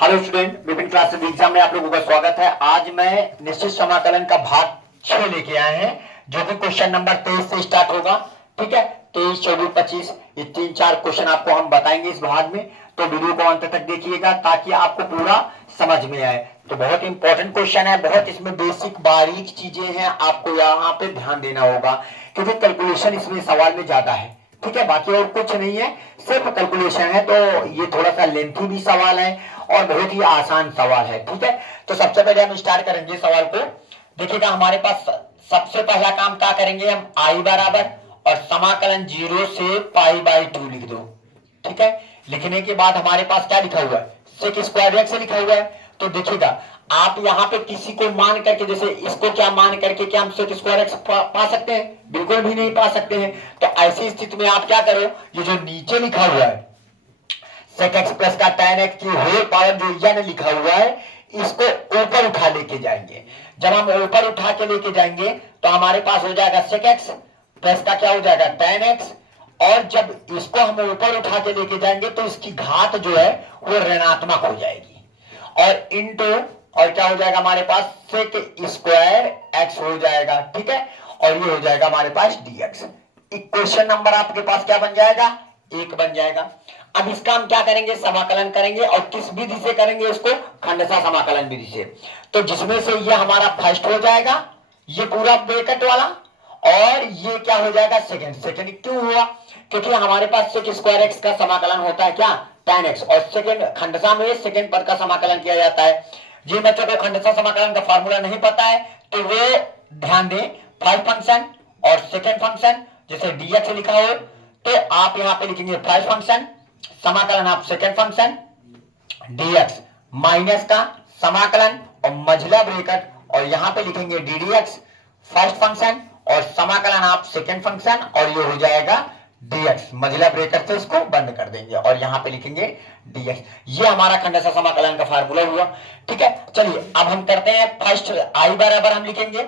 Hello student, विभिन्न class exam में आप लोगों का स्वागत है। आज मैं निश्चित समाकलन का भाग 6 लेके आए हैं, जो कि क्वेश्चन नंबर 23 से स्टार्ट होगा। ठीक है, 23, 24, 25 ये 3-4 क्वेश्चन आपको हम बताएंगे इस भाग में। तो वीडियो को अंत तक देखिएगा ताकि आपको पूरा समझ में आए। तो बहुत इंपॉर्टेंट क्वेश्चन है, बहुत इसमें बेसिक बारीक चीजें हैं, आपको यहाँ पे ध्यान देना होगा क्योंकि कैलकुलेशन इसमें सवाल में ज्यादा है। ठीक है, बाकी और कुछ नहीं है, सिर्फ कैलकुलेशन है। तो ये थोड़ा सा लेंथी भी सवाल है और बहुत ही आसान सवाल है। ठीक है, तो सबसे पहले हम स्टार्ट करेंगे सवाल को। देखिएगा, हमारे पास सबसे पहला काम क्या करेंगे, हम आई बराबर और समाकलन 0 से π/2 लिख दो। ठीक है, लिखने के बाद हमारे पास क्या लिखा हुआ है, सेक स्क्वायर एक्स लिखा हुआ है। तो देखिएगा, आप यहाँ पे किसी को मान करके, जैसे इसको क्या मान करके क्या हम सेक स्क्वायर एक्स पा सकते हैं? बिल्कुल भी नहीं पा सकते हैं। तो ऐसी स्थिति में आप क्या करो, ये जो नीचे लिखा हुआ है sec x प्लस का tan x की होल पावर जो यन लिखा हुआ है, इसको ऊपर उठा लेके जाएंगे। जब हम ऊपर उठा के लेके जाएंगे तो हमारे पास हो जाएगा sec x प्लस का क्या हो जाएगा tan x, और जब इसको हम ऊपर उठा के लेके जाएंगे तो इसकी घात जो है वो ऋणात्मक हो जाएगी, और इनटू और क्या हो जाएगा हमारे पास sec स्क्वायर x हो जाएगा। ठीक है, और ये हो जाएगा हमारे पास dx। इक्वेशन नंबर आपके पास क्या बन जाएगा, 1 बन जाएगा। अब इसका हम क्या करेंगे, समाकलन करेंगे, और किस विधि से करेंगे इसको, खंडशः समाकलन विधि से। तो जिसमें से ये हमारा फर्स्ट हो जाएगा, ये पूरा ब्रैकेट वाला, और ये क्या हो जाएगा सेकंड। सेकंड क्यों हुआ, क्योंकि हमारे पास सेक स्क्वायर एक्स का समाकलन होता है क्या, tan x, और सेकंड खंडशः में सेकंड पद का समाकलन किया जाता है। जिन बच्चों को खंडशः समाकलन का फॉर्मूला नहीं पता है तो वे ध्यान दें, फर्स्ट फंक्शन और सेकंड फंक्शन जैसे dx लिखा हो तो आप यहां पे लिखेंगे फर्स्ट फंक्शन समाकलन आप सेकंड फंक्शन dx माइनस का समाकलन और मझला ब्रैकेट, और यहां पे लिखेंगे ddx फर्स्ट फंक्शन और समाकलन आप सेकंड फंक्शन, और ये हो जाएगा dx मझला ब्रैकेट से इसको बंद कर देंगे और यहां पे लिखेंगे dx। ये हमारा खंडशः समाकलन का फार्मूला हुआ। ठीक है, चलिए अब हम करते हैं फर्स्ट आई बराबर हम लिखेंगे,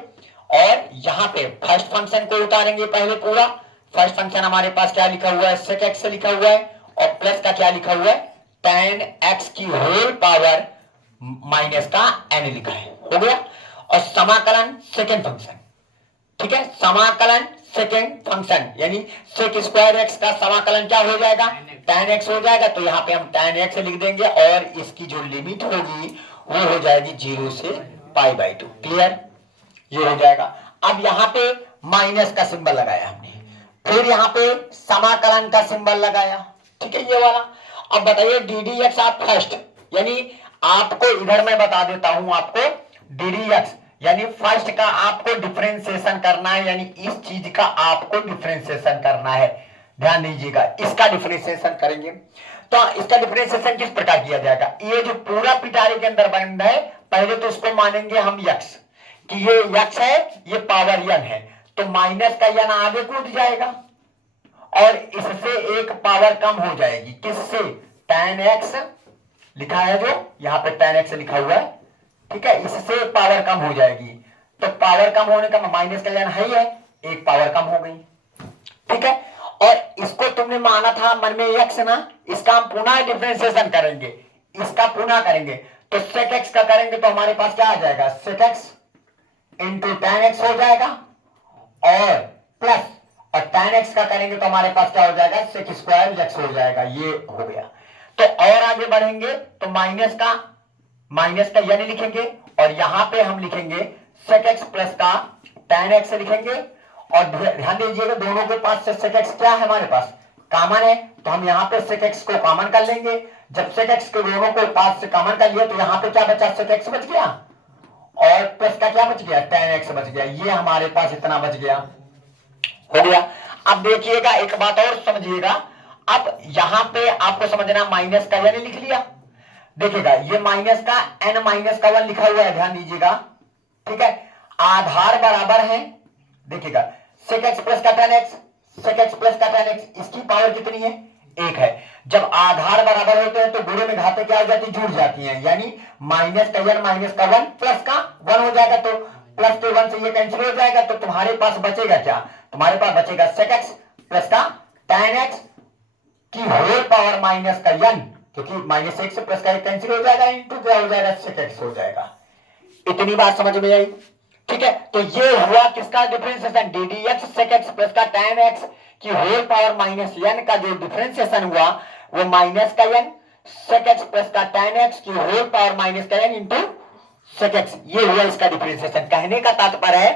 और यहां पे फर्स्ट फंक्शन को उतारेंगे पहले पूरा। फर्स्ट फंक्शन हमारे पास क्या लिखा हुआ है, sec x लिखा हुआ है, और प्लस का क्या लिखा हुआ है, tan x की होल पावर माइनस का n लिखा है, हो गया। और समाकलन सेकंड फंक्शन, ठीक है, समाकलन सेकंड फंक्शन यानी सेक स्क्वायर एक्स का समाकलन क्या हो जाएगा, tan x हो जाएगा। तो यहाँ पे हम tan x लिख देंगे, और इसकी जो लिमिट होगी वो हो जाएगी 0 से π/2। क्लियर, ये हो जाएगा। अब यहाँ पे माइनस का सिंबल लगाया हमने, फिर यहाँ पे समाकलन का सिंबल लगाया। ठीक है, ये वाला। अब बताइए ddx आप फर्स्ट, यानी आपको इधर मैं बता देता हूं, आपको ddx यानी फर्स्ट का आपको डिफरेंशिएशन करना है, यानी इस चीज का आपको डिफरेंशिएशन करना है। ध्यान दीजिएगा, इसका डिफरेंशिएशन करेंगे। तो इसका डिफरेंशिएशन किस प्रकार किया जाएगा, ये जो पूरा पिटारे के अंदर बंद है, पहले तो इसको मानेंगे हम x कि ये x है, ये पावर n है, तो माइनस का n आगे कूद जाएगा और इससे एक पावर कम हो जाएगी, किससे, tan x लिखा है जो यहाँ पे tan x लिखा हुआ है। ठीक है, इससे पावर कम हो जाएगी, तो पावर कम होने का माइनस का n है ही है, एक पावर कम हो गई। ठीक है, और इसको तुमने माना था मन में x ना, इसका हम पुनः डिफरेंशिएशन करेंगे, इसका पुनः करेंगे। तो sec x का करेंगे तो हमारे पास क्या आ जाएगा, sec x into tan x हो जाएगा, और प्लस और tan x का करेंगे तो हमारे पास क्या हो जाएगा, sec स्क्वायर x हो जाएगा। ये हो गया। तो और आगे बढ़ेंगे तो माइनस का यानी लिखेंगे, और यहां पे हम लिखेंगे sec x प्लस का tan x लिखेंगे। और ध्यान दीजिएगा, दोनों के पास से sec x क्या है हमारे पास, कॉमन है, तो हम यहाँ पे sec x को कॉमन कर लेंगे। जब sec x के दोनों को पास से कॉमन कर लिया तो यहाँ पे क्या बचा, sec x बच गया, और प्लस का क्या बच गया, tan x बच गया। ये हमारे पास इतना बच गया, हो गया। अब देखिएगा, एक बात और समझिएगा, अब यहां पे आपको समझना, माइनस का यानी लिख लिया। देखिएगा, ये माइनस का n माइनस का 1 लिखा हुआ है, ध्यान दीजिएगा। ठीक है, आधार बराबर है, देखिएगा sec x प्लस का tan x, sec x plus का tan x, इसकी पावर कितनी है, 1 है। जब आधार बराबर होते हैं तो गुणे में घातें क्या हो जाती है, जुड़ जाती हैं, यानी माइनस का n माइनस का 1 प्लस का 1 हो जाएगा, तो प्लस के 1 से ये कैंसिल हो जाएगा, तो तुम्हारे पास बचेगा क्या, तुम्हारे पास बचेगा sec x प्लस का tan x की होल पावर माइनस का n क्योंकि माइनस एक्स प्लस का एक कैंसिल हो जाएगा, इंटू क्या हो जाएगा, सेक एक्स हो जाएगा। इतनी बात समझ में आई? ठीक है, तो ये हुआ किसका differentiation, d d x sec x plus का tan एक्स की होल पावर माइनस n का जो डिफरेंशिएशन हुआ वो माइनस का n सेक एक्स प्लस का tan एक्स की होल पावर माइनस का n इंटू सेक एक्स, ये हुआ इसका डिफरेंशिएशन। कहने का तात्पर्य है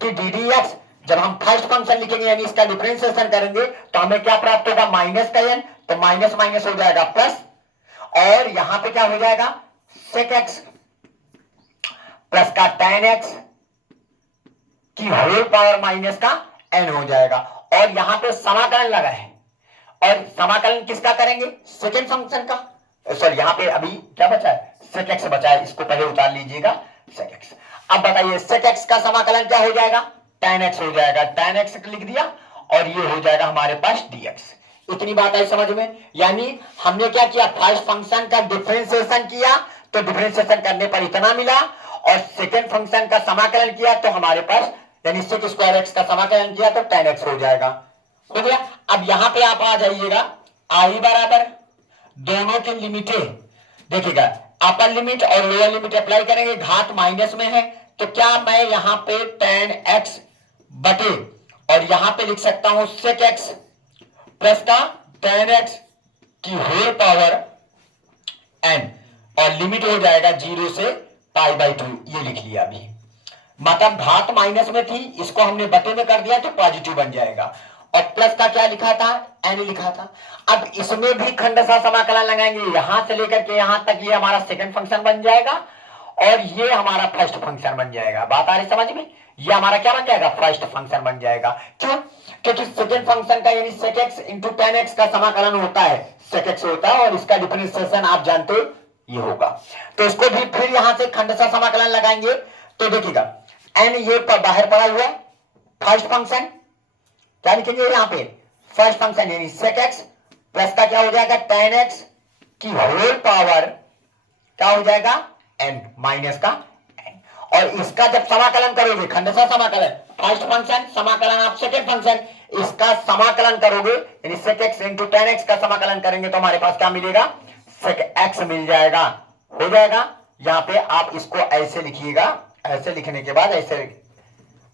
कि डी डी एक्स जब हम फर्स्ट फंक्शन लिखेंगे यानी इसका डिफरेंशिएशन करेंगे तो हमें क्या प्राप्त होगा, माइनस का n, तो माइनस माइनस हो जाएगा प्लस, और यहां पे क्या हो जाएगा, सेक एक्स प्लस का tan एक्स की होल पावर माइनस का n हो जाएगा। और यहां पे समाकलन लगा है, और समाकलन किसका करेंगे, सेकेंड फंक्शन का, सॉरी यहां पे अभी क्या बचा है, सेक एक्स बचा है, इसको पहले उतार लीजिएगा, सेक एक्स। अब बताइए सेक एक्स का समाकलन क्या हो जाएगा, tan एक्स हो जाएगा, tan एक्स लिख दिया, और ये हो जाएगा हमारे पास dx। इतनी बात आई समझ में? यानी हमने क्या किया, फर्स्ट फंक्शन का डिफरेंशिएशन किया तो डिफरेंशिएशन करने पर इतना मिला, और सेकेंड फंक्शन का समाकलन किया तो हमारे पास यानी सेक स्क्वायर एक्स का समाकलन किया तो tan एक्स हो जाएगा, हो गया। अब यहां पे आप आ जाइएगा, आई बराबर दोनों की लिमिटें देखिएगा, अपर लिमिट और लोअर लिमिट अप्लाई करेंगे, घात माइनस में है तो क्या मैं यहां पे tan एक्स बटे और यहां पे लिख सकता हूं सेक एक्स प्लस का tan एक्स की होल पावर n, और लिमिट हो जाएगा 0 से π/2, ये लिख लिया अभी, मतलब घात माइनस में थी, इसको हमने बटे में कर दिया तो पॉजिटिव बन जाएगा, और प्लस का क्या लिखा था, n लिखा था। अब इसमें भी खंडशः समाकलन लगाएंगे, यहां से लेकर के यहां तक, ये हमारा सेकंड फंक्शन बन जाएगा और ये हमारा फर्स्ट फंक्शन बन जाएगा। बात आ रही समझ में? ये हमारा क्या बन जाएगा, फर्स्ट फंक्शन बन जाएगा। क्यों? क्योंकि सेकंड फंक्शन का यानी sec x into tan x का समाकलन होता है, सेक एक्स होता है, और इसका डिफरेंशिएशन आप जानते हो ये होगा। तो इसको भी फिर यहां से खंडशः समाकलन लगाएंगे तो देखिएगा n ये बाहर पड़ा हुआ फर्स्ट फंक्शन, क्या लिखेंगे यहाँ पे, फर्स्ट फंक्शन यानी सेक एक्स प्लस का क्या हो जाएगा, tan एक्स की होल पावर क्या हो जाएगा, n माइनस का n, और इसका जब समाकलन करोगे, खंडशः समाकलन, फर्स्ट फंक्शन समाकलन आप सेकेंड फंक्शन, इसका समाकलन करोगे यानी sec x into tan x का समाकलन करेंगे तो हमारे पास क्या मिलेगा, सेक एक्स मिल जाएगा, हो जाएगा। यहां पे आप इसको ऐसे लिखिएगा, ऐसे लिखने के बाद ऐसे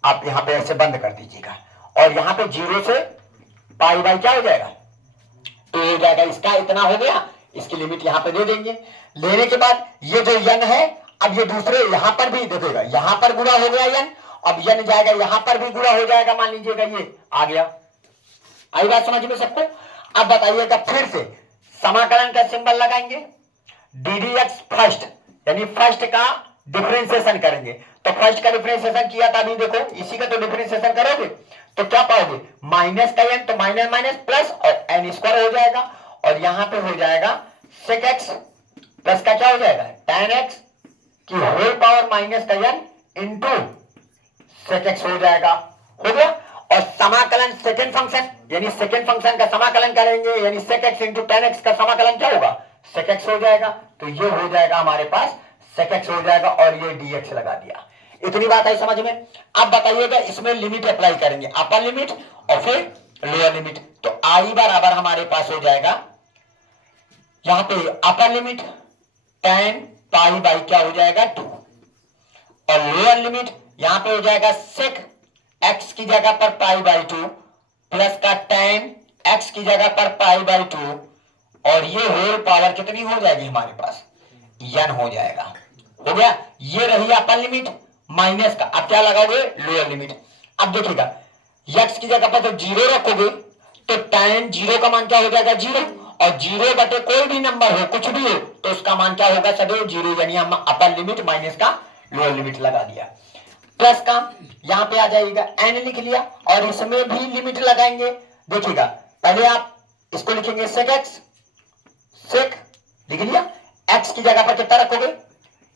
आप यहां पे ऐसे बंद कर दीजिएगा, और यहां पे 0 से π/2 क्या हो जाएगा, तो हो जाएगा, इसका इतना हो गया, इसकी लिमिट यहां पे दे देंगे। लेने के बाद ये जो n है, अब ये दूसरे यहां पर भी देखिएगा, यहां पर गुणा हो गया n, अब n जाएगा यहां पर भी गुणा हो जाएगा, मान लीजिएगा ये आ गया। आई बात समझ में सबको? अब बताइएगा, फिर से समाकलन का सिंबल लगाएंगे, डी डी एक्स फर्स्ट यानी फर्स्ट का डिफरेंशिएशन करेंगे, तो फर्स्ट का डिफरेंशिएशन किया था अभी, देखो इसी का तो डिफरेंशिएशन करोगे तो क्या पाओगे, माइनस का n, तो माइनस माइनस प्लस और n स्क्वायर हो जाएगा, और यहां पे हो जाएगा सेक एक्स प्लस का क्या हो जाएगा, tan एक्स की होल पावर माइनस का n इंटू सेक एक्स हो जाएगा, हो गया। और समाकलन सेकेंड फंक्शन यानी सेकेंड फंक्शन का समाकलन करेंगे यानी sec x into tan x का समाकलन क्या होगा, सेक एक्स हो जाएगा, तो ये हो जाएगा हमारे पास सेक एक्स हो जाएगा, और ये dx लगा दिया। इतनी बात आई समझ में? अब बताइएगा, इसमें लिमिट अप्लाई करेंगे, अपर लिमिट और फिर लोअर लिमिट, तो आई बराबर हमारे पास हो जाएगा, यहां पे अपर लिमिट tan π/, क्या हो जाएगा 2, और लोअर लिमिट यहां पे हो जाएगा सेक एक्स की जगह पर π/2 प्लस का tan एक्स की जगह पर π/2, और ये होल पावर कितनी हो जाएगी हमारे पास, n हो जाएगा, हो गया। ये रही अपर लिमिट माइनस का, अब क्या लगाओगे, लोअर लिमिट। अब देखिएगा x की जगह पर तो 0 रखोगे तो tan 0 का मान क्या हो जाएगा, 0, और 0 बटे कोई भी नंबर हो, कुछ भी हो, तो उसका मान क्या होगा, सदैव 0, यानी हम अपर लिमिट माइनस का लोअर लिमिट लगा दिया। प्लस का यहां पे आ जाएगा, n लिख लिया, और इसमें भी लिमिट लगाएंगे। देखिएगा पहले आप इसको लिखेंगे सेक एक्स, सेक लिख लिया, x की जगह पर कितना रखोगे,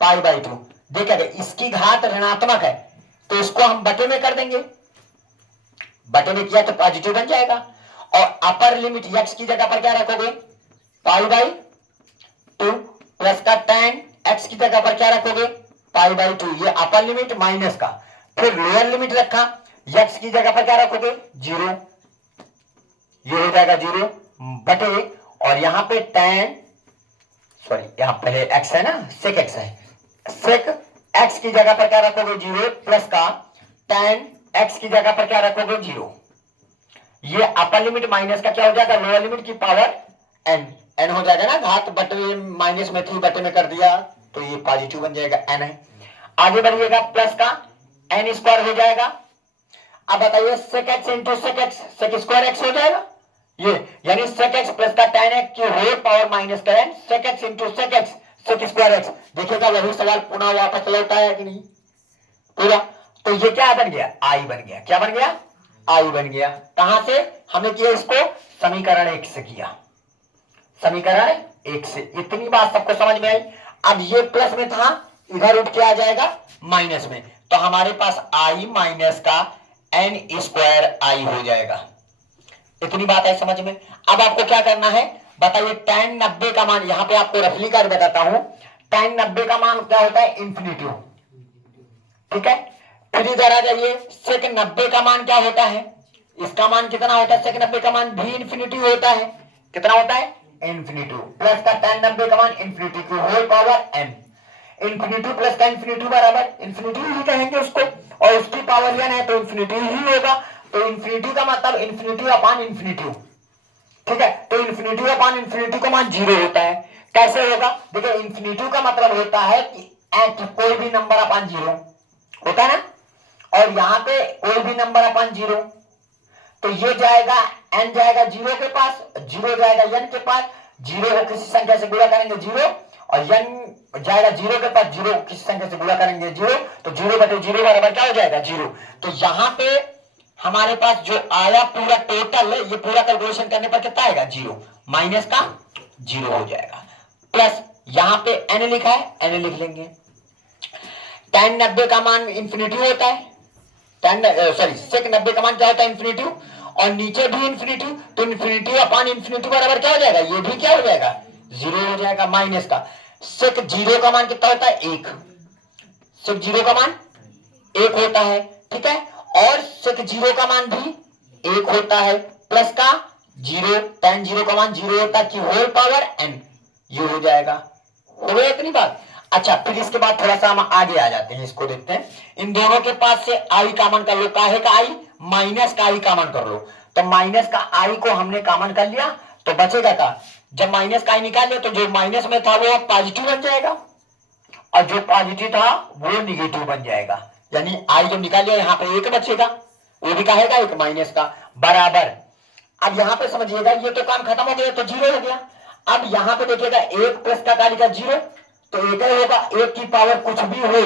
π/2, देखिएगा इसकी घात ऋणात्मक है तो इसको हम बटे में कर देंगे, बटे में किया तो पॉजिटिव बन जाएगा, और अपर लिमिट x की जगह पर क्या रखोगे, π/2 प्लस का tan x की जगह पर क्या रखोगे, π/2, ये अपर लिमिट माइनस का, फिर लोअर लिमिट रखा, x की जगह पर क्या रखोगे, 0, ये हो जाएगा 0 बटे, और यहां पे tan सॉरी यहाँ पहले एक्स है ना, सेक एक्स है, सेक एक्स की जगह पर क्या रखोगे 0 प्लस का tan एक्स की जगह पर क्या रखोगे 0। ये अपर लिमिट माइनस का क्या हो जाएगा लोअर लिमिट की पावर n, n हो जाएगा ना, घात बटे माइनस में 3 बटे में कर दिया तो ये पॉजिटिव बन जाएगा n है। आगे बढ़िएगा प्लस का n स्क्वायर हो जाएगा। अब बताइए sec x into sec x, sec square x हो जाएगा ये, यानी सेक एक्स प्लस का tan एक्स की होल पावर माइनस का n, sec x into sec x sec square x. देखिएगा वही सवाल पुनः वापस लौटा है कि नहीं पूरा। तो ये क्या बन गया आई बन गया, क्या बन गया आई बन गया। कहां से हमने किया इसको, समीकरण 1 से किया, समीकरण 1 से। इतनी बात सबको समझ में आई। अब ये प्लस में था, इधर उठ के आ जाएगा माइनस में, तो हमारे पास आई माइनस का n स्क्वायर आई हो जाएगा। इतनी बात है समझ में। अब आपको क्या करना है बताइए, tan 90 का मान, यहां पे आपको रफली कर बताता हूं, tan 90 का मान क्या होता है इन्फिनिटी, ठीक है। फिर इधर आ जाइए, सेक 90 का मान क्या होता है, इसका मान कितना होता है, सेक 90 का मान भी इन्फिनिटी होता है, कितना होता है इन्फिनिटी, प्लस का tan 90 का मान इन्फिनिटी की whole power n, infinity plus का इन्फिनिटी बराबर इन्फिनिटी ही कहेंगे उसको, और उसकी पावर n है तो इन्फिनिटी ही होगा। तो इन्फिनिटी का मतलब इन्फिनिटी अपॉन इन्फिनिटी, ठीक है। तो इन्फिनिटी अपॉन इन्फिनिटी का मान 0 होता है। कैसे होगा, देखिए इन्फिनिटी का मतलब होता है कि कोई भी नंबर अपॉन 0 होता है ना, और यहां पे कोई भी नंबर अपॉन 0, तो ये जाएगा n जाएगा 0 के पास, 0 जाएगा n के पास, 0 को किसी संख्या से गुणा करेंगे 0, और n जाएगा 0 के पास, 0 को किसी संख्या से गुणा करेंगे 0, तो 0 बटे 0 बराबर क्या हो जाएगा 0। तो यहां पे हमारे पास जो आया पूरा टोटल, ये पूरा कैलकुलेशन करने पर कितना आएगा 0, माइनस का 0 हो जाएगा, प्लस यहां पे n लिखा है n लिख लेंगे। tan 90 का मान इंफिनिटी होता है, सेक 90 का मान क्या होता है इन्फिनिटी, और नीचे भी इन्फिनिटी, तो इन्फिनिटी अपॉन इन्फिनिटी बराबर क्या हो जाएगा, ये भी क्या हो जाएगा 0 हो जाएगा, माइनस का सेक 0 का मान कितना होता है 1, सेक 0 का मान 1 होता है, ठीक है, और सेक 0 का मान भी 1 होता है, प्लस का 0, tan 0 का मान 0 होता है कि होल पावर n, ये हो जाएगा। हो गया इतनी बात। अच्छा फिर इसके बाद थोड़ा सा हम आगे आ जाते हैं, इसको देखते हैं। इन दोनों के पास से आई कॉमन कर लो, काहे का आई माइनस का आई कॉमन कर लो, तो माइनस का आई को हमने कॉमन कर लिया तो बचेगा का, जब माइनस का आई निकाल लिया तो जो माइनस में था वो पॉजिटिव बन जाएगा, और जो पॉजिटिव था वो निगेटिव बन जाएगा, यानी आई जब निकाल लिया यहाँ पे एक बचेगा, वो भी कहेगा एक माइनस का बराबर। अब यहाँ पे समझिएगा ये तो काम खत्म हो गया, तो 0 हो गया। अब यहाँ पे देखिएगा 1 प्लस का काली का 0, तो एक ही होगा, 1 की पावर कुछ भी हो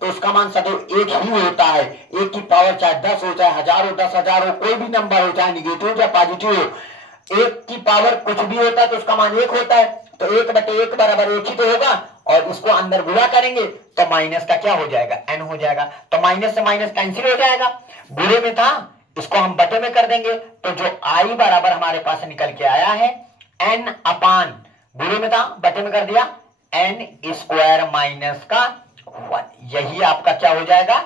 तो उसका मान सदैव 1 ही होता है। 1 की पावर चाहे 10 हो, चाहे 1000 हो, 10,000 हो, कोई भी नंबर हो, चाहे निगेटिव या पॉजिटिव हो, 1 की पावर कुछ भी होता है तो उसका मान 1 होता है। तो 1 बटे 1 बराबर 1 ही तो होगा, और इसको अंदर गुणा करेंगे तो माइनस का क्या हो जाएगा n हो जाएगा, तो माइनस से माइनस कैंसिल हो जाएगा, गुणे में था इसको हम बटे में कर देंगे, तो जो आई बराबर हमारे पास निकल के आया है n अपान, गुणे में था बटे में कर दिया n स्क्वायर माइनस का 1, यही आपका क्या हो जाएगा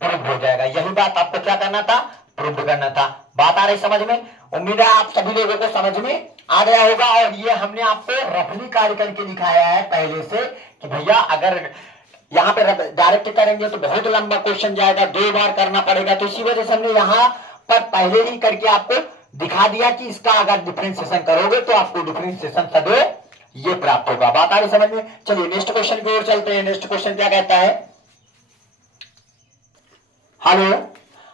प्रूव हो जाएगा। यही बात आपको क्या करना था, प्रूव करना था। बात आ रही समझ में, उम्मीद है आप सभी लोगों को समझ में आ गया होगा। और ये हमने आपको रफली कार्य करके दिखाया है पहले से कि भैया अगर यहाँ पे डायरेक्ट करेंगे तो बहुत लंबा क्वेश्चन जाएगा, 2 बार करना पड़ेगा, तो इसी वजह से हमने यहाँ पर पहले ही करके आपको दिखा दिया कि इसका अगर डिफरेंशिएशन करोगे तो आपको डिफरेंशिएशन सदैव ये प्राप्त होगा। बात आ रही समझ में। चलिए नेक्स्ट क्वेश्चन की ओर चलते हैं। नेक्स्ट क्वेश्चन क्या कहता है, हेलो,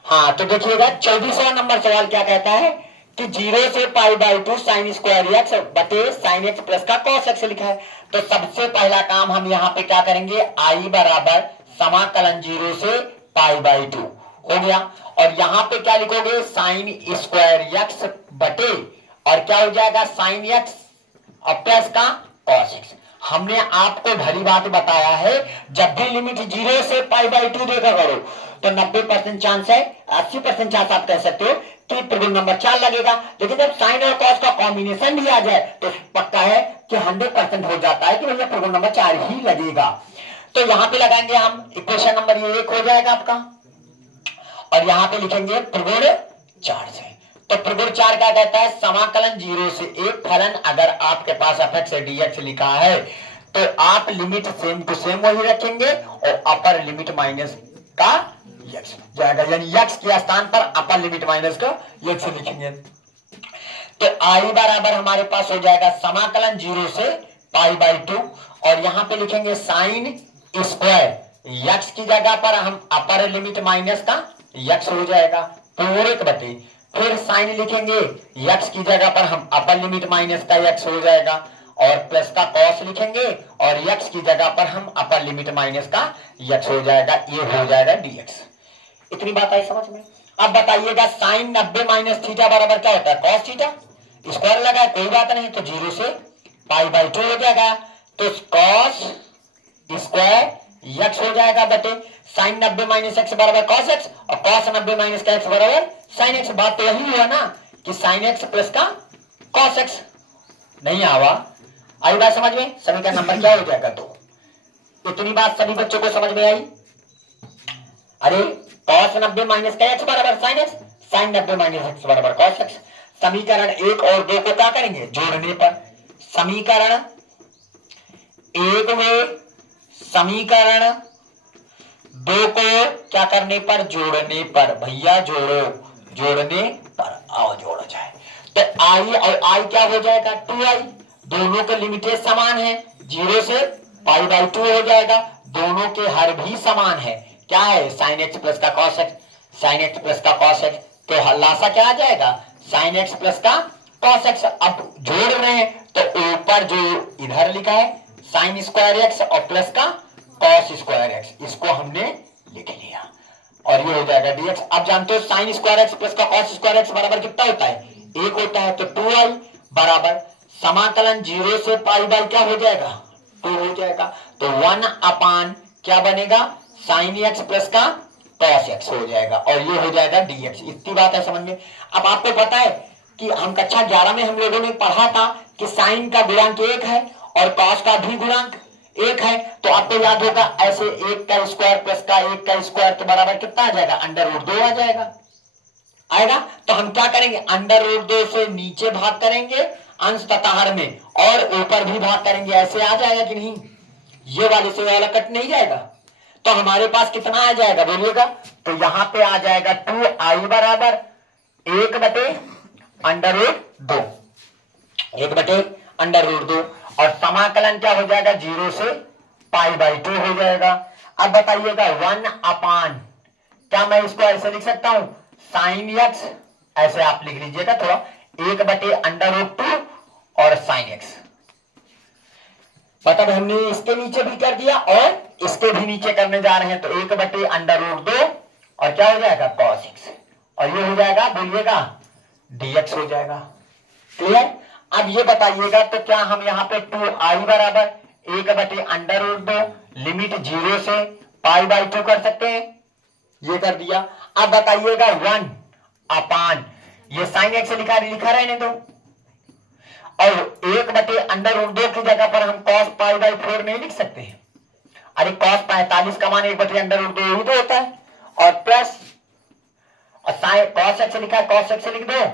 हाँ तो देखिएगा 24वां नंबर सवाल क्या कहता है कि 0 से π/2 sin स्क्वायर एक्स बटे sin x प्लस का cos x लिखा है। तो सबसे पहला काम हम यहाँ पे क्या करेंगे, i बराबर समाकलन 0 से π/2 हो गया, और यहाँ पे क्या लिखोगे sin स्क्वायर x बटे, और क्या हो जाएगा sin x और प्लस का cos x। हमने आपको भली बात बताया है, जब भी लिमिट 0 से π/2 देखा करो तो 90% चांस है, 80% चांस आप कह सकते हो कि त्रिकोण नंबर 4 लगेगा। लेकिन जब साइन और कॉस का कॉम्बिनेशन भी आ जाए तो पक्का है कि 100% हो जाता है कि भैया त्रिकोण नंबर 4 ही लगेगा। तो यहां पे लगाएंगे हम इक्वेशन नंबर ये 1 हो जाएगा आपका, और यहां पे लिखेंगे त्रिकोण 4 से। तो त्रिकोण 4 क्या कहता है, समाकलन 0 से 1 फलन अगर आपके पास f(x) dx लिखा है तो आप लिमिट सेम टू सेम वही रखेंगे और अपर लिमिट माइनस का यक्स जाएगा, यानी यक्स के स्थान पर अपर लिमिट माइनस का यक्स लिखेंगे। तो आई बराबर हमारे पास हो जाएगा समाकलन 0 से पाई बाई 2 और यहां पे लिखेंगे साइन स्क्वायर, यक्स की जगह पर हम अपर लिमिट माइनस का यक्स हो जाएगा पूरे बटे, फिर साइन लिखेंगे यक्स की जगह पर हम अपर लिमिट माइनस का यक्स हो जाएगा और प्लस का कॉस लिखेंगे और यक्स की जगह पर हम अपर लिमिट माइनस का यक्स हो जाएगा, ये हो जाएगा डीएक्स। इतनी बात आई समझ में। अब बताइएगा साइन 90 माइनस थीटा बराबर क्या होता है, कॉस थीटा, स्क्वायर लगा है कोई बात नहीं, तो 0 से पाई बाई 2 हो जाएगा, तो कॉस स्क्वायर यक्स हो जाएगा बटे साइन 90 माइनस एक्स बराबर कॉस एक्स और कॉस 90 माइनस का एक्स बराबर साइन एक्स। बात तो यही हुआ ना कि साइन एक्स प्लस का कॉस एक्स, नहीं आवा, आई बात समझ में। समीकरण नंबर क्या हो जाएगा, तो इतनी बात सभी बच्चों को समझ में आई। अरे कॉस 90 माइनस का एक्स बराबर sine x, sine 90 minus x बराबर कॉस एक्स। समीकरण 1 और 2 को क्या करेंगे, जोड़ने पर। समीकरण 1 में समीकरण 2 को क्या करने पर, जोड़ने पर। भैया जोड़ो, जोड़ने पर, आओ जोड़ा जाए। तो आई और आई क्या हो जाएगा, 2i, दोनों के लिमिटेड समान है, 0 से पाई बाई 2 हो जाएगा, दोनों के हर भी समान है, क्या है साइन एक्स प्लस का cos x, sine x plus का कॉस एक्स, तो हल्लासा क्या आ जाएगा, साइन एक्स प्लस का कॉस एक्स। अब जोड़ रहे हैं तो ऊपर जो इधर लिखा है साइन स्क्वायर एक्स और प्लस का कॉस स्क्वायर एक्स, इसको हमने लिख लिया और ये हो जाएगा डीएक्स। अब जानते हो साइन स्क्वायर एक्स प्लस का कॉस स्क्वायर एक्स बराबर कितना होता है, 1 होता है, तो 2i बराबर समाकलन 0 से पाई बाई क्या हो जाएगा, 2 हो जाएगा, तो 1 अपान क्या बनेगा, साइन एक्स प्लस का कॉस एक्स हो जाएगा और ये हो जाएगा डीएक्स। इतनी बात है समझ में। अब आपको पता है कि हम कक्षा 11 में हम लोगों ने पढ़ा था कि साइन का गुणांक 1 है और कॉस का भी गुणांक 1 है, तो आपको याद होगा ऐसे 1 का स्क्वायर प्लस का 1 का स्क्वायर तो बराबर कितना आ जाएगा, अंडर रूट 2 आ जाएगा, आएगा। तो हम क्या करेंगे, अंडर रूट 2 से नीचे भाग करेंगे अंश तथा हर में और ऊपर भी भाग करेंगे, ऐसे आ जाएगा कि नहीं, ये वाले से वाला कट नहीं जाएगा, तो हमारे पास कितना आ जाएगा बोलिएगा, तो यहां पे आ जाएगा 2i बराबर 1 बटे अंडर रूट 2, 1 बटे अंडर रूट 2 और समाकलन क्या हो जाएगा 0 से पाई बाई 2 हो जाएगा। अब बताइएगा 1 अपान, क्या मैं इसको ऐसे लिख सकता हूं, साइन एक्स, ऐसे आप लिख लीजिएगा थोड़ा, 1 बटे अंडर रूट 2 और साइन एक्स, मतलब हमने इसके नीचे भी कर दिया और इसके भी नीचे करने जा रहे हैं, तो 1 बटे अंडर रूट 2 और क्या हो जाएगा कॉस एक्स और ये हो जाएगा बोलिएगा डीएक्स हो जाएगा। क्लियर। अब ये बताइएगा तो क्या हम यहाँ पे 2i बराबर 1 बटे अंडर रूट 2 लिमिट 0 से पाई बाई 2 कर सकते हैं, ये कर दिया। अब बताइएगा 1 अपान, ये साइन एक्स लिखा रहने दो और 1 बटे अंडर रूट 2 की जगह पर हम कॉस पाई बाई 4 नहीं लिख सकते हैं, अरे कॉस 45 का मान 1 बटे अंडर रूट 2 यही तो होता है, और प्लस और साइन कॉस एक्स लिखा है, कॉस एक्स लिख दो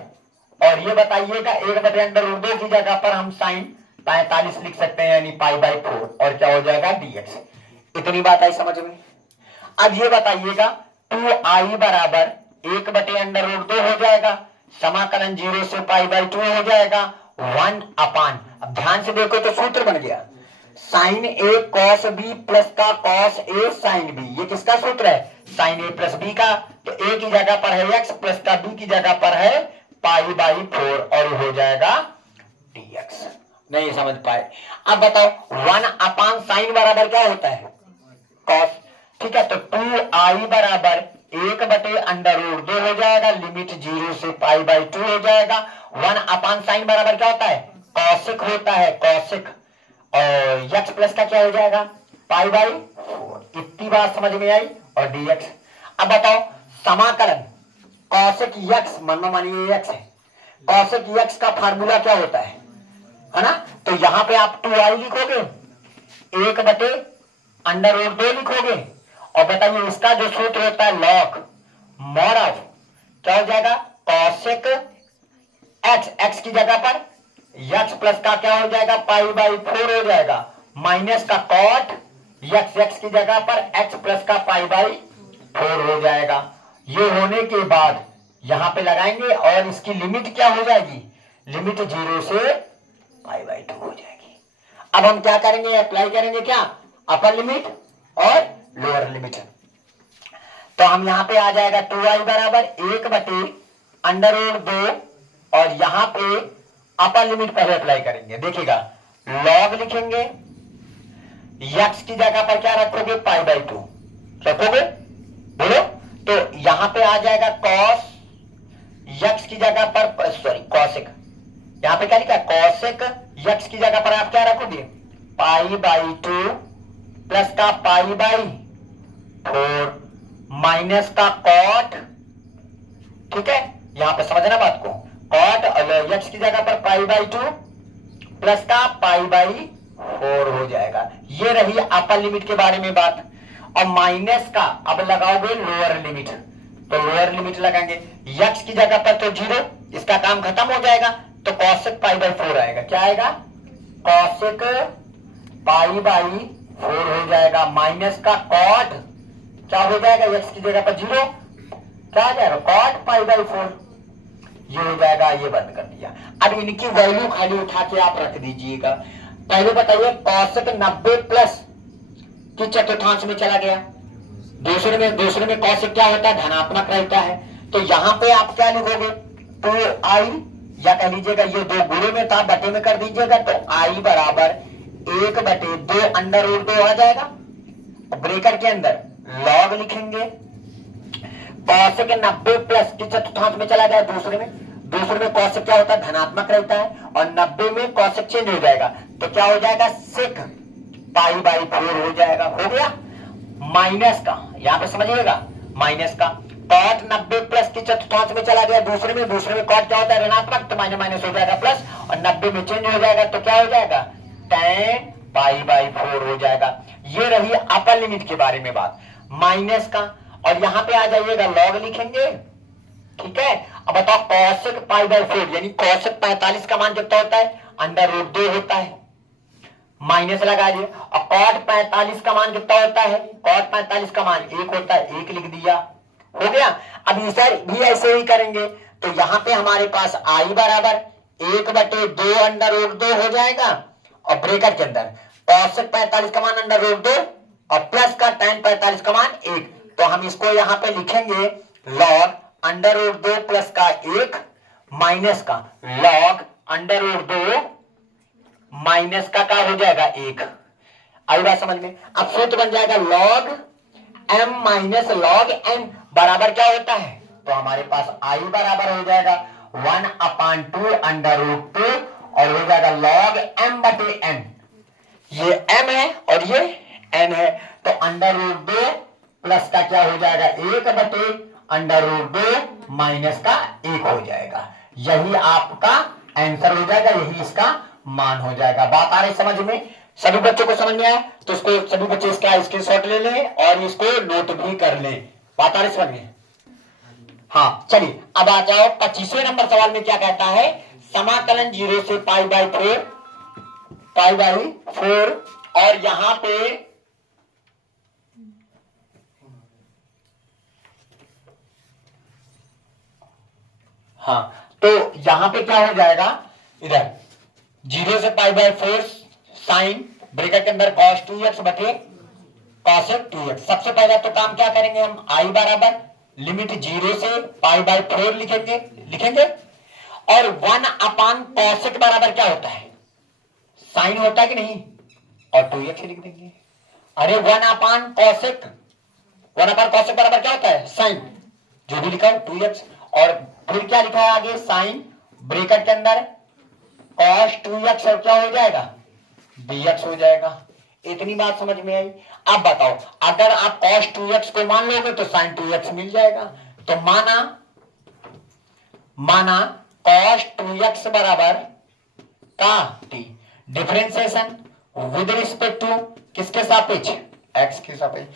और ये बताइएगा 1 बटे अंडर रूट 2 की जगह पर हम साइन 45 लिख सकते हैं, यानी पाई बाई 4 और क्या हो जाएगा डीएक्स। इतनी बात आई समझ में। अब ये बताइएगा 2i बराबर 1 बटे अंडर रूट 2 हो जाएगा, समाकलन 0 से पाई बाई 2 हो जाएगा, 1 अपान, अब ध्यान से देखो तो सूत्र बन गया साइन ए कॉस बी प्लस का कॉस ए साइन बी, ये किसका सूत्र है, साइन ए प्लस बी का, तो ए की जगह पर है एक्स प्लस का बी की जगह पर है पाई बाई 4 और हो जाएगा डीएक्स। नहीं समझ पाए, अब बताओ 1 अपान साइन बराबर क्या होता है कॉस, ठीक है, तो 2i बराबर 1 बटे अंडर रूट 2 हो जाएगा, लिमिट 0 से पाई बाई 2 हो जाएगा, 1 अपान साइन बराबर क्या होता है कॉसिक होता है, कॉसिक, और यक्स प्लस का क्या हो जाएगा पाई बाई 4। इतनी बात समझ में आई और डीएक्स। अब बताओ समाकलन कॉसेक यक्स, मन में मानिए यक्स है, कॉसेक यक्स का फार्मूला क्या होता है ना, तो यहां पे आप 2i लिखोगे, 1 बटे अंडर रूट 2 लिखोगे और बताइए इसका जो सूत्र होता है लॉग मॉड ऑफ क्या हो जाएगा कॉसेक एक्स, एक्स की जगह पर यक्स प्लस का क्या हो जाएगा पाई बाई 4 हो जाएगा माइनस का कॉट यक्स, यक्स की जगह पर एक्स प्लस का पाई बाई 4 हो जाएगा। ये होने के बाद यहां पे लगाएंगे और इसकी लिमिट क्या हो जाएगी, लिमिट 0 से पाई बाई 2 हो जाएगी। अब हम क्या करेंगे, अप्लाई करेंगे क्या, अपर लिमिट और लोअर लिमिट। तो हम यहां पे आ जाएगा 2i बराबर 1/√2 और यहां पे अपर लिमिट पहले अप्लाई करेंगे। देखिएगा लॉग लिखेंगे, यक्स की जगह पर क्या रखोगे, पाई बाई 2 रखोगे, बोलो। तो यहां पे आ जाएगा कॉस, यक्स की जगह पर सॉरी कॉसेक, यहां पे क्या लिखा है कॉसेक, यक्स की जगह पर आप क्या रखोगे, पाई बाई 2 प्लस का पाई बाई 4 माइनस का कॉट, ठीक है, यहां पे समझना बात को, कॉट यक्स की जगह पर पाई बाई 2 प्लस का पाई बाई 4 हो जाएगा। ये रही अपर लिमिट के बारे में बात। और माइनस का अब लगाओगे लोअर लिमिट, तो लोअर लिमिट लगाएंगे, यक्स की जगह पर तो 0, इसका काम खत्म हो जाएगा, तो कॉसेक पाई बाई 4 आएगा। क्या आएगा, कॉसेक पाई बाई 4 हो जाएगा, माइनस का कॉट क्या हो जाएगा, यक्स की जगह पर 0, क्या आ जाएगा, कॉट पाई बाई 4, ये हो जाएगा। ये बंद कर दिया। अब इनकी वैल्यू खाली उठा के आप रख दीजिएगा। पहले बताइए कॉसेक 90 प्लस की चतुर्थांश में चला गया, दूसरे में कॉसेक क्या होता है, धनात्मक रहता है। तो यहां पे आप क्या लिखोगे, 2i, या कह लीजिएगा ये 2 गुणे में था, बटे में कर दीजिएगा, तो i बराबर 1/2 √2 आ जाएगा। ब्रेकर के अंदर लॉग लिखेंगे, कॉसेक 90 प्लस की चतुर्थांश में चला गया, दूसरे में कॉसेक क्या होता है, धनात्मक रहता है, और 90 में कॉसेक चेंज हो जाएगा, तो क्या हो जाएगा, सेक पाई बाई 4 हो जाएगा। हो गया। माइनस का, यहां पे समझिएगा, माइनस का कॉट 90 प्लस की चतुर्थांश में चला गया, दूसरे में कॉट क्या होता है, ऋणात्मक, तो माइनस माइनस हो जाएगा प्लस, और 90 में चेंज हो जाएगा, तो क्या हो जाएगा, tan पाई बाई 4 हो जाएगा। ये रही अपर लिमिट के बारे में बात, माइनस का। और यहां पे आ जाइएगा लॉग लिखेंगे, ठीक है। अब बताओ कॉसेक पाई बाई 4 यानी कॉसेक 45 का मान कितना होता है, √2 होता है, माइनस लगा दिए। और कॉट 45 का मान कितना होता है, कॉट 45 का मान 1 होता है, 1 लिख दिया, हो गया। अब इधर भी ऐसे ही करेंगे, तो यहां पे हमारे पास i बराबर 1/2 हो जाएगा, और ब्रेकेट के अंदर कॉसेक 45 का मान √2 और प्लस का tan 45 का मान 1, तो हम इसको यहां पे लिखेंगे लॉग √2 प्लस का 1 माइनस का लॉग √2 माइनस का क्या हो जाएगा 1। आई बात समझ में। अब सूत्र बन जाएगा log m minus log n बराबर क्या होता है, तो हमारे पास i बराबर हो जाएगा 1/2 √2 और हो जाएगा लॉग m बटे n। ये m है और ये n है, तो √2 प्लस का क्या हो जाएगा 1/√2 माइनस का 1 हो जाएगा। यही आपका आंसर हो जाएगा, यही इसका मान हो जाएगा। बात आ रही समझ में, सभी बच्चों को समझ में आया, तो इसको सभी बच्चे इसका स्क्रीनशॉट ले लें और इसको नोट भी कर लें। बात आ रही समझ में। हाँ चलिए अब आ जाओ 25वें नंबर सवाल में क्या कहता है, समाकलन 0 से पाई बाई 4 और यहां पे हाँ, तो यहां पे क्या हो जाएगा, इधर 0 से पाई बाई 4 साइन ब्रेकेट के अंदर cos 2x बटे cosec 2x। सबसे पहले तो काम क्या करेंगे हम, i बराबर लिमिट 0 से पाई बाई 4 लिखेंगे और 1/cosec बराबर क्या होता है, साइन होता है कि नहीं, और 2x लिख देंगे। अरे 1/cosec बराबर क्या होता है, साइन, जो भी लिखा है 2x, और फिर क्या लिखा है आगे, साइन ब्रेकेट के अंदर cos 2x और क्या हो जाएगा, dx हो जाएगा। इतनी बात समझ में आई। अब बताओ अगर आप cos 2x को मान लोगे तो sin 2x मिल जाएगा, तो माना cos 2x बराबर का t, differentiation with respect to किसके सापेक्ष, x के सापेक्ष।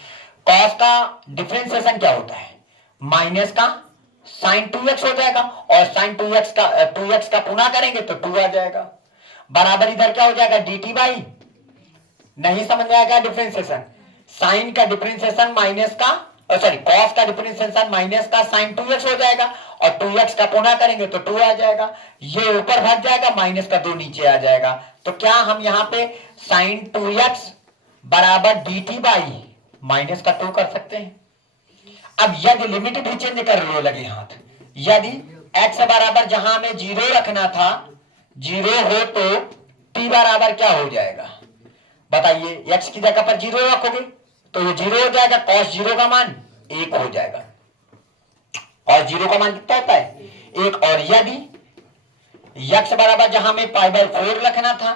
cos का डिफरेंशिएशन क्या होता है, माइनस का sin 2x हो जाएगा, और sin 2x का पुनः करेंगे तो 2 आ जाएगा, बराबर इधर क्या हो जाएगा dt बाई नहीं समझ में आएगा डिफरेंशिएशन, साइन का डिफरेंशिएशन माइनस का, सॉरी कॉस का डिफरेंशिएशन माइनस का साइन 2x हो जाएगा, और 2x का पुनः करेंगे तो 2 आ जाएगा, ये ऊपर भाग जाएगा, माइनस का 2 नीचे आ जाएगा। तो क्या हम यहाँ पे साइन 2x बराबर dt बाई माइनस का 2 कर सकते हैं। अब यदि लिमिट भी चेंज कर लो लगे हाथ, यदि x बराबर जहां हमें 0 रखना था 0 हो तो t बराबर क्या हो जाएगा बताइए, x की जगह पर 0 रखोगे तो ये 0 हो जाएगा, cos 0 का मान 1 हो जाएगा, और 0 का मान कितना होता है 1। और यदि x बराबर जहां हमें π/4 रखना था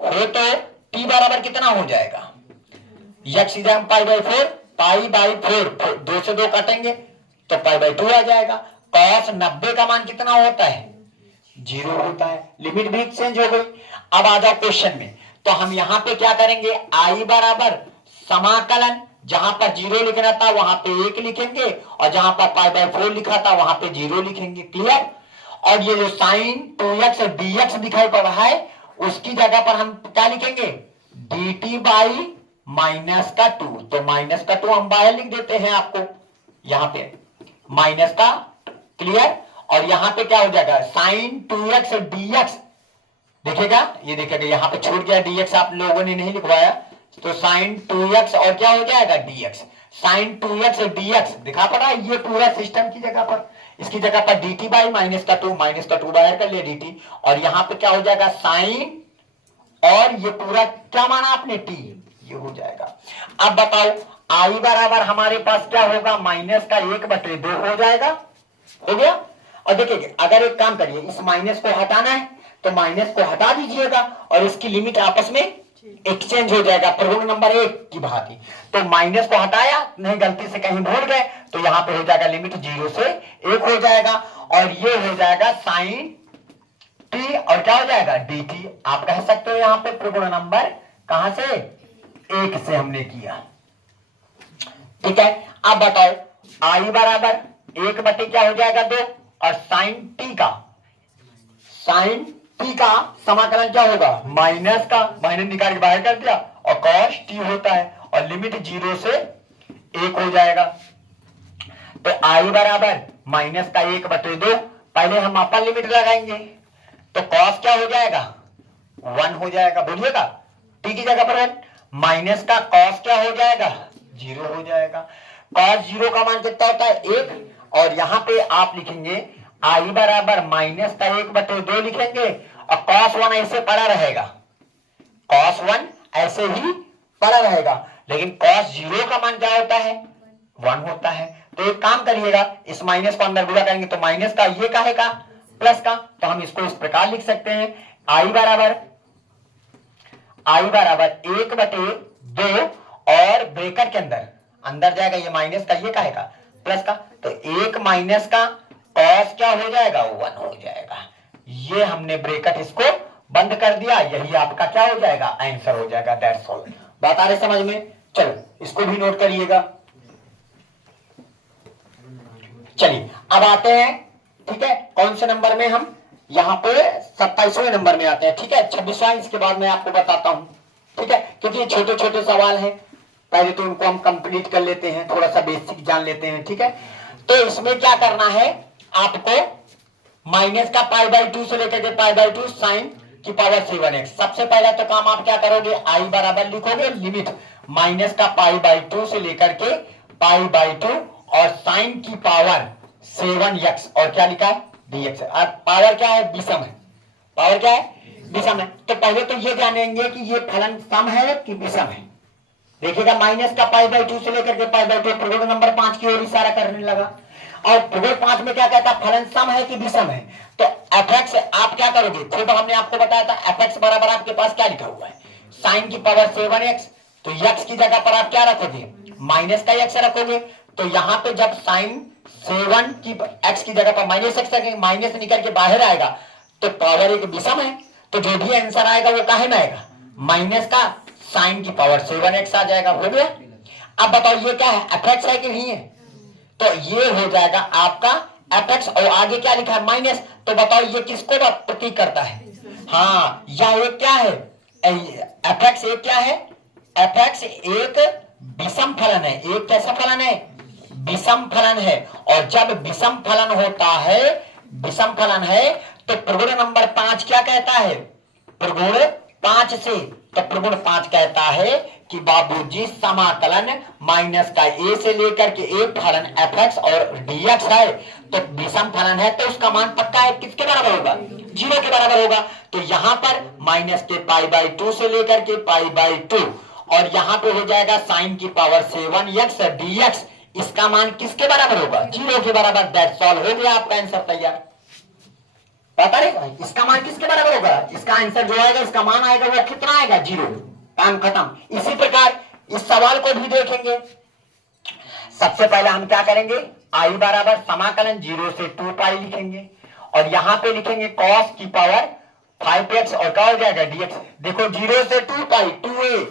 हो तो t बराबर कितना हो जाएगा, x की जगह π/4, π/4 2 से 2 काटेंगे तो π/2 आ जाएगा। cos 90 का मान कितना होता है 0 होता है, लिमिट भी चेंज हो गई। अब आ जाओ क्वेश्चन में, तो हम यहां पे क्या करेंगे, i बराबर समाकलन, जहां पर 0 लिखना था वहां पे 1 लिखेंगे, और जहां पर π/4 लिखा था वहां पे 0 लिखेंगे, क्लियर। और ये जो साइन 2x dx दिखाई पड़ रहा है उसकी जगह पर हम क्या लिखेंगे dt बाई माइनस का 2, तो माइनस का 2 हम बाहर लिख देते हैं आपको यहां पे माइनस का, क्लियर। और यहां पे क्या हो जाएगा साइन 2x dx देखेगा, ये देखेगा यहां पे छूट गया dx, आप लोगों ने नहीं लिखवाया, तो साइन 2x और क्या हो जाएगा dx, साइन 2x dx दिखा पड़ा है, ये पूरा सिस्टम की जगह पर, इसकी जगह पर dt बाई माइनस का 2, माइनस का 2 बाहर कर लिया dt, और यहां पे क्या हो जाएगा साइन, और ये पूरा क्या माना आपने t, ये हो जाएगा। अब बताओ i बराबर हमारे पास क्या होगा माइनस का 1/2 हो जाएगा, हो गया। और देखिए अगर एक काम करिए, इस माइनस को हटाना है तो माइनस को हटा दीजिएगा और इसकी लिमिट आपस में एक्सचेंज हो जाएगा प्रगुण नंबर 1 की भांति। तो माइनस को हटाया नहीं, गलती से कहीं भूल गए, तो यहां पे हो जाएगा लिमिट 0 से 1 हो जाएगा, और ये हो जाएगा साइन t, और क्या हो जाएगा dt। आप कह सकते हो यहां पे प्रगुण नंबर कहां से 1 से हमने किया, ठीक है। अब बताओ i बराबर 1 क्या हो जाएगा 2, और साइन t का समाकलन क्या होगा माइनस का, माइनस निकाल के बाहर कर दिया, और cos t होता है, और लिमिट 0 से 1 हो जाएगा। तो i बराबर माइनस का 1/2, पहले हम अपर लिमिट लगाएंगे, तो cos क्या हो जाएगा 1 हो जाएगा, बोलिएगा t की जगह पर 1, माइनस का cos क्या हो जाएगा 0 हो जाएगा, cos 0 का मान कितना होता है 1, और यहां पे आप लिखेंगे i बराबर माइनस का 1/2 लिखेंगे, और cos 1 ऐसे पड़ा रहेगा, cos 1 ऐसे ही पड़ा रहेगा, लेकिन cos 0 का मान क्या होता है 1 होता है। तो एक काम करिएगा, इस माइनस को अंदर गुणा करेंगे तो माइनस का ये का है का प्लस का, तो हम इसको इस प्रकार लिख सकते हैं i बराबर 1/2, और ब्रैकेट के अंदर जाएगा ये माइनस का ये का है का प्लस का, तो 1 माइनस का cos क्या हो जाएगा 1 हो जाएगा। ये हमने ब्रैकेट इसको बंद कर दिया, यही आपका क्या हो जाएगा आंसर हो जाएगा, दैट्स ऑल। बात आ रही समझ में, चलो इसको भी नोट करिएगा। चलिए अब आते हैं, ठीक है, कौन से नंबर में, हम यहाँ पे 27वें नंबर में आते हैं, ठीक है। 26वां इसके बाद मैं आपको बताता हूं, ठीक है, क्योंकि ये छोटे छोटे सवाल हैं, पहले तो उनको हम कंप्लीट कर लेते हैं, थोड़ा सा बेसिक जान लेते हैं, ठीक है। तो इसमें क्या करना है आपको, माइनस का π/2 से लेकर के π/2 साइन की पावर 7x। सबसे पहला तो काम आप क्या करोगे, i बराबर लिखोगे लिमिट माइनस का π/2 से लेकर के π/2 और साइन की पावर 7x, और क्या लिखा है dx। और पावर क्या है विषम है, पावर क्या है विषम है। तो पहले तो ये जानेंगे कि ये फलन सम है कि विषम है। देखिएगा माइनस का π/2 से लेकर के π/2 प्रगुण नंबर 5 की ओर इशारा करने लगा, और प्रगुण 5 में क्या कहता है फलन सम है कि विषम है। तो fx आप क्या करोगे, खुद हमने आपको बताया था fx बराबर आपके पास क्या लिखा हुआ है साइन की पावर 7x, तो x की जगह पर आप क्या रखोगे माइनस का x रखोगे। तो यहाँ पे जब साइन 7 की x की जगह पर माइनस x रखेंगे, माइनस निकल के बाहर आएगा तो पावर एक विषम है, तो जो भी आंसर आएगा वो काहे में आएगा माइनस का साइन की पावर 7x आ जाएगा, हो गया। अब बताओ ये क्या है fx है कि नहीं है, तो ये हो जाएगा आपका fx, और आगे क्या लिखा है माइनस, तो बताओ ये किसको प्रतीक करता है, हाँ यह एक क्या है fx, एक क्या है एफ एक्स एक विषम फलन है। एक कैसा फलन है? विषम फलन है। और जब विषम फलन होता है, विषम फलन है, तो प्रगुण नंबर 5 क्या कहता है? प्रगुण 5 से, तो प्रगुण 5 कहता है कि बाबूजी समाकलन माइनस का ए से लेकर के ए फलन एफ एक्स और डी एक्स है, तो विषम फलन है, तो उसका मान पक्का है किसके बराबर होगा? 0 के बराबर होगा। तो यहां पर माइनस के पाई बाई 2 से लेकर के पाई बाई 2, और यहां पे हो जाएगा साइन की पावर 7 एक्स डी एक्स, इसका मान किसके बराबर होगा? 0 के बराबर। दैट्स ऑल, हो गया आपका आंसर तैयार। पता नहीं इसका मान किसके बराबर होगा? इसका आंसर जो आएगा, इसका मान आएगा, वो कितना आएगा? 0। काम खत्म। इसी प्रकार इस सवाल को भी देखेंगे। सबसे पहले हम क्या करेंगे? आई बराबर समाकलन 0 से 2 पाई लिखेंगे, और यहां पे लिखेंगे cos की पावर 5x, और क्या हो जाएगा? dx। देखो 0 से 2 पाई 2a,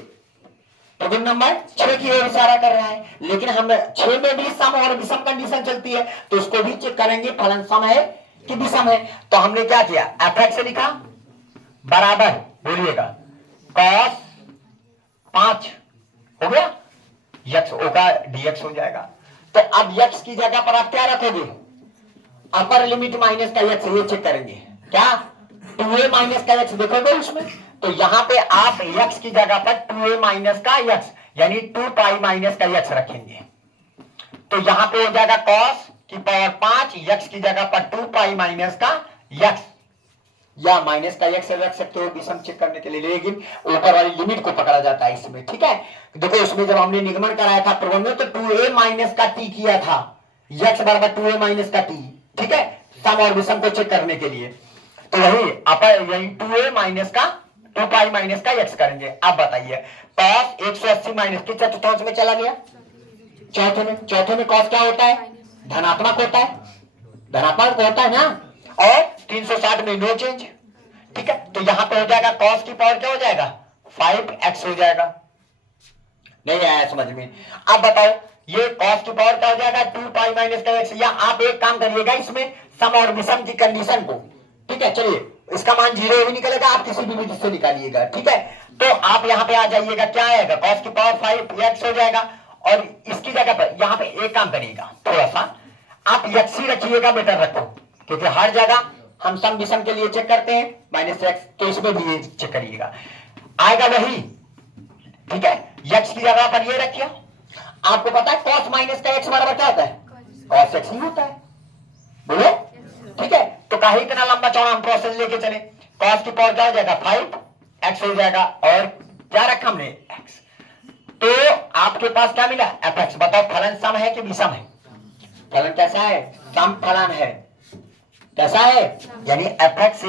प्रगुण नंबर 6 की ओर इशारा कर रहा है, लेकिन हम 6 में भी सम और विषम कंडीशन चलती है, तो उसको भी चेक करेंगे फलन सम है कि विषम है। तो हमने क्या किया? एफ एक्स से लिखा बराबर, बोलिएगा, cos 5 हो गया, यक्स होगा dx हो जाएगा। तो अब यक्स की जगह पर आप क्या रखोगे? अपर लिमिट माइनस का यक्स, ये चेक करेंगे क्या? 2a माइनस का यक्स देखोगे उसमें, तो यहां पे आप यक्स की जगह पर 2a माइनस का यक्स यानी 2 पाई माइनस का यक्स रखेंगे, तो यहां पे हो जाएगा cos की पावर 5, यक्स की जगह पर 2 पाई माइनस का यक्स, या माइनस का यक्स रख सकते हो विषम चेक करने के लिए, लेकिन ऊपर वाली लिमिट को पकड़ा जाता है इसमें। ठीक है, देखो उसमें जब हमने निगमन कराया था प्रगुण में, तो 2a माइनस का t किया था, यक्स बराबर 2a माइनस का t। ठीक है, सम और विषम को चेक करने के लिए, तो वही अपर यही 2a माइनस का 2 पाई माइनस का यक्स करेंगे। अब बताइए, cos 180 माइनस के चतुर्थांश में चला गया, चौथे में cos क्या होता है? धनात्मक होता है, धनात्मक होता है ना, और 360 में नो चेंज। ठीक है, तो यहां पे हो जाएगा cos की पावर क्या हो जाएगा? 5x हो जाएगा। नहीं आया समझ में? अब बताओ ये cos की पावर क्या हो जाएगा? 2 पाई माइनस का x, या आप एक काम करिएगा इसमें सम और विषम की कंडीशन को। ठीक है, चलिए इसका मान 0 ही निकलेगा, आप किसी भी विधि से निकालिएगा। ठीक है, तो आप यहां पे आ जाइएगा, क्या आएगा? cos की पावर 5x हो जाएगा, और इसकी जगह पर यहां पे एक काम करिएगा, थोड़ा सा आप x ही रखिएगा, बेटर रखो, क्योंकि हर जगह हम सम विषम के लिए चेक करते हैं माइनस एक्स, तो इसमें भी ये चेक करिएगा, आएगा वही। ठीक है, x की जगह पर ये रखिए। आपको पता है cos माइनस का x बराबर क्या होता है? cos x ही होता है, बोलो। ठीक है, तो काहे इतना लंबा चौड़ा हम प्रोसेस लेके चले? cos की पावर क्या हो जाएगा? 5x हो जाएगा, और क्या रखा हमने? x। तो आपके पास क्या मिला? fx। बताओ फलन सम है कि विषम है? फलन कैसा है? सम फलन है। कैसा है? यानी fx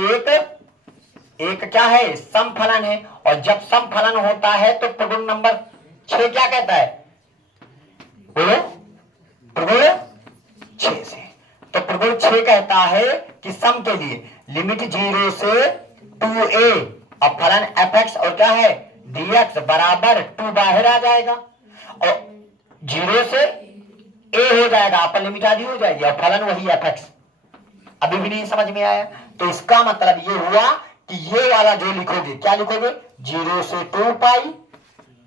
एक क्या है? सम फलन है, और जब सम फलन होता है तो प्रगुण नंबर 6 क्या कहता है? बोलो, प्रगुण 6 से, तो प्रगुण 6 कहता है कि सम के लिए लिमिट 0 से 2a, और फलन fx और क्या है? dx बराबर 2 बाहर आ जाएगा, और 0 से a हो जाएगा, अपर लिमिट आधी हो जाएगी, और फलन वही fx। अभी भी नहीं समझ में आया? तो इसका मतलब ये हुआ कि ये वाला जो लिखोगे, क्या लिखोगे? 0 से 2 पाई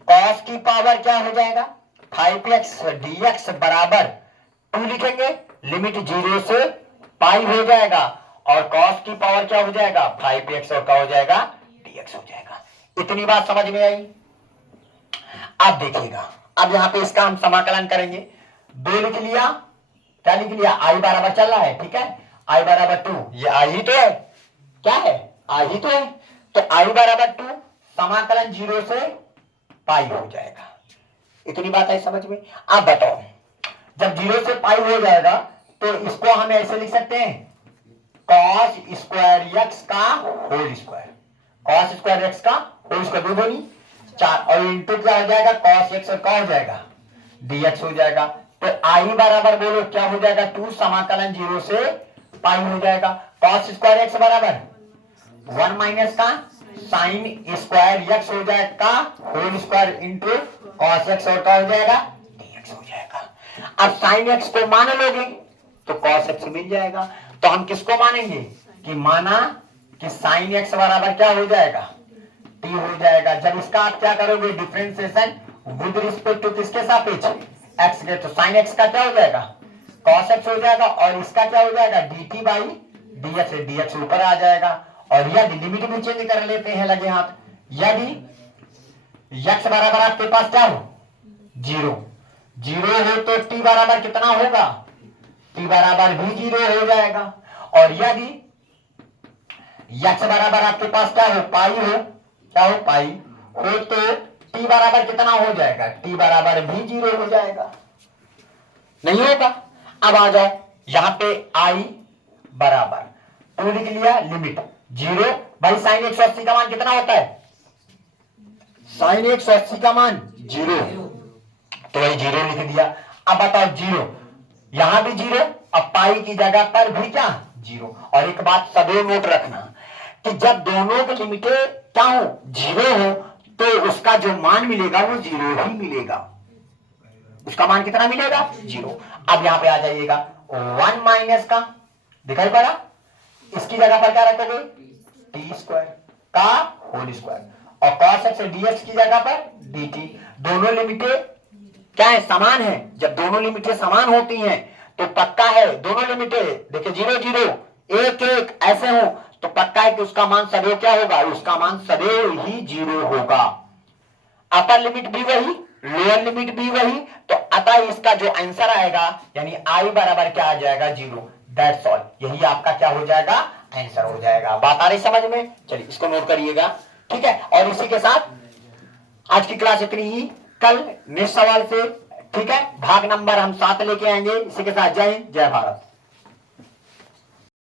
cos की पावर क्या हो जाएगा? 5x dx बराबर 2 लिखेंगे, लिमिट 0 से पाई हो जाएगा, और cos की पावर क्या हो जाएगा? 5x, और क्या हो जाएगा? dx हो जाएगा। इतनी बात समझ में आई? अब देखिएगा, अब यहां पे इसका हम समाकलन करेंगे। 2 लिख लिया, क्या लिख लिया? i बराबर चल रहा है, ठीक है, i बराबर 2, ये i ही तो है, क्या है? i ही तो है, तो i बराबर 2, समाकलन 0 से पाई हो जाएगा। इतनी बात है समझ में? आप बताओ, जब 0 से पाई हो जाएगा तो इसको हम ऐसे लिख सकते हैं, cos स्क्वायर x का whole square, cos square x का होल स्क्वायर, 2 दूनी 4, और इंटू क्या हो जाएगा? cos x, और क्या हो जाएगा? dx हो जाएगा। तो i बराबर बोलो क्या हो जाएगा? 2, समाकलन 0 से पाई हो जाएगा। cos स्क्वायर x बराबर 1 माइनस का साइन स्क्वायर x हो जाएगा whole square into cos x, और क्या हो जाएगा? dx हो जाएगा। अब साइन x को मान लोगे तो cos x मिल जाएगा। तो हम किसको मानेंगे? कि माना कि साइन x बराबर क्या हो जाएगा? टी हो जाएगा। जब इसका आप क्या करोगे डिफरेंशिएशन विद रिस्पेक्ट टू किसके सापेक्ष, एक्स के, तो साइन एक्स का क्या हो जाएगा कॉस एक्स हो जाएगा, और इसका क्या हो जाएगा D T by D x, D x ऊपर आ जाएगा। और यदि लिमिट भी चेंज कर लेते हैं लगे हाथ, यदि एक्स बराबर आपके पास क्या हो जीरो, जीरो हो तो टी बराबर कितना होगा, टी बराबर भी जीरो हो जाएगा। और यदि एक्स बराबर आपके पास क्या हो पाई हो, क्या हो पाई हो, तो टी बराबर कितना हो जाएगा, टी बराबर भी जीरो हो जाएगा, नहीं होगा। अब आ जाओ यहां पे आई बराबर टू लिख लिया, लिमिट जीरो, भाई साइन 180 का मान कितना होता है, साइन 180 का मान जीरो, तो वही जीरो लिख दिया। अब बताओ जीरो, यहां भी जीरो, अब पाई की जगह पर भी क्या जीरो। और एक बात सदैव नोट रखना कि जब दोनों के लिमिटें क्या हो जीरो हो, तो उसका जो मान मिलेगा वो जीरो ही मिलेगा, उसका मान कितना मिलेगा जीरो। अब यहां पे आ जाइएगा वन माइनस का दिखाई पड़ा, इसकी जगह पर क्या रखोगे टी स्क्वायर का होल स्क्वायर, और कॉस एक्स डीएक्स की जगह पर dt। दोनों लिमिटें क्या है समान है, जब दोनों लिमिटें समान होती हैं तो पक्का है दोनों लिमिटें देखिए जीरो जीरो एक एक ऐसे हो तो पक्का है कि उसका मान सदैव क्या होगा, उसका मान सदैव ही जीरो होगा। अपर लिमिट भी वही लोअर लिमिट भी वही, तो अतः इसका जो आंसर आएगा यानी आई बराबर क्या आ जाएगा जीरो, दैट्स ऑल, यही आपका क्या हो जाएगा आंसर हो जाएगा। बात आ रही समझ में, चलिए इसको नोट करिएगा, ठीक है। और इसी के साथ आज की क्लास इतनी ही, कल नेक्स्ट सवाल से, ठीक है, भाग नंबर हम 7 लेके आएंगे। इसी के साथ जय हिंद जय भारत।